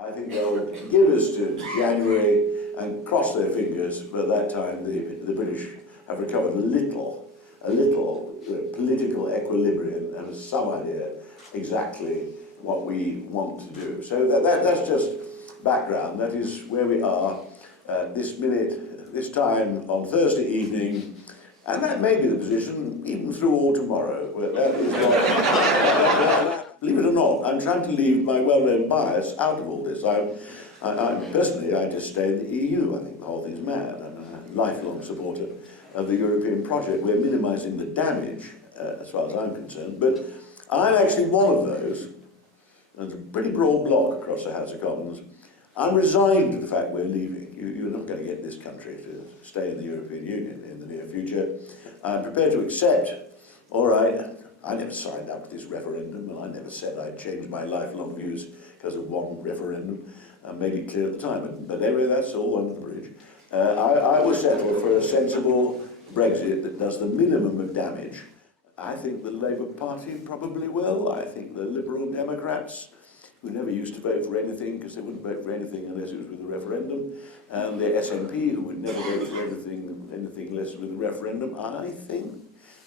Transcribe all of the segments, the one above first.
I think they'll give us to January and cross their fingers. But at that time, the British have recovered a little political equilibrium and some idea exactly what we want to do. So that's just background. That is where we are this minute, this time on Thursday evening. And that may be the position even through all tomorrow. But that is not, believe it or not, I'm trying to leave my well-known bias out of all this. Personally, I just stay in the EU. I think the whole thing's mad. I'm a lifelong supporter of the European project. We're minimising the damage, as far as I'm concerned. But I'm actually one of those. There's a pretty broad block across the House of Commons. I'm resigned to the fact we're leaving. You're not going to get this country to stay in the European Union in the near future. I'm prepared to accept, all right, I never signed up to this referendum, and I never said I'd change my lifelong views because of one referendum. I made it clear at the time, but anyway, that's all under the bridge. I will settle for a sensible Brexit that does the minimum of damage. I think the Labour Party probably will. I think the Liberal Democrats, who never used to vote for anything because they wouldn't vote for anything unless it was with a referendum, and the SNP, who would never vote for anything unless it was with a referendum, I think,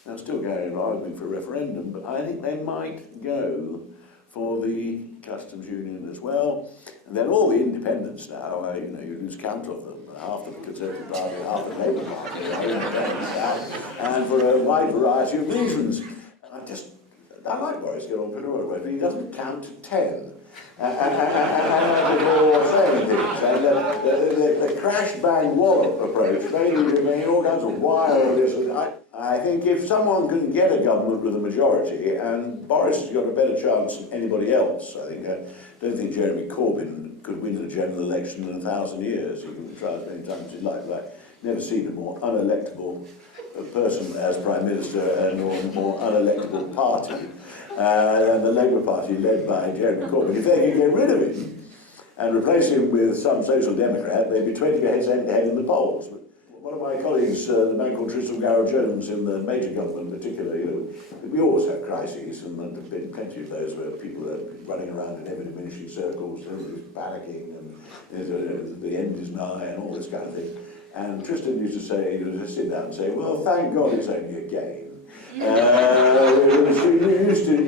I'm still going on arguing for a referendum, but I think they might go for the customs union as well. And then all the independents now, you lose count of them, half the Conservative Party, half the Labour Party, are independents now, and for a wide variety of reasons. I like Boris Johnson, but he doesn't count to 10. Before saying things. And the crash bang wallop approach, maybe all kinds of wild this. I think if someone can get a government with a majority, and Boris has got a better chance than anybody else, I don't think Jeremy Corbyn could win a general election in 1,000 years. He can try as many times as he likes, but I've never seen a more unelectable person as Prime Minister and a more unelectable party. And the Labour Party, led by Jeremy Corbyn, if they could get rid of him and replace him with some Social Democrat, they'd be 20 heads ahead in the polls. But one of my colleagues, the man called Tristan Garrow-Jones in the major government particularly, we always have crises, and there's been plenty of those where people are running around in ever-diminishing circles, everybody's panicking, and the end is nigh, and all this kind of thing. And Tristan used to say, he would just sit down and say, well, thank God it's only a game.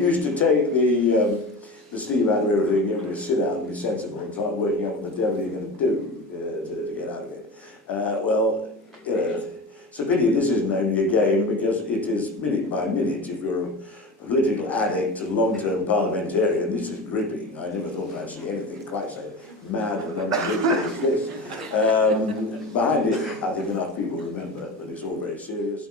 Used to take the steam out of everything, everybody sit down and be sensible and start working out what the devil you're going to do to get out of it. Well, it's a pity this isn't only a game, because it is minute by minute. If you're a political addict and long-term parliamentarian, this is gripping. I never thought I'd see anything quite so mad and unpredictable as this. Behind it, I think enough people remember that it's all very serious.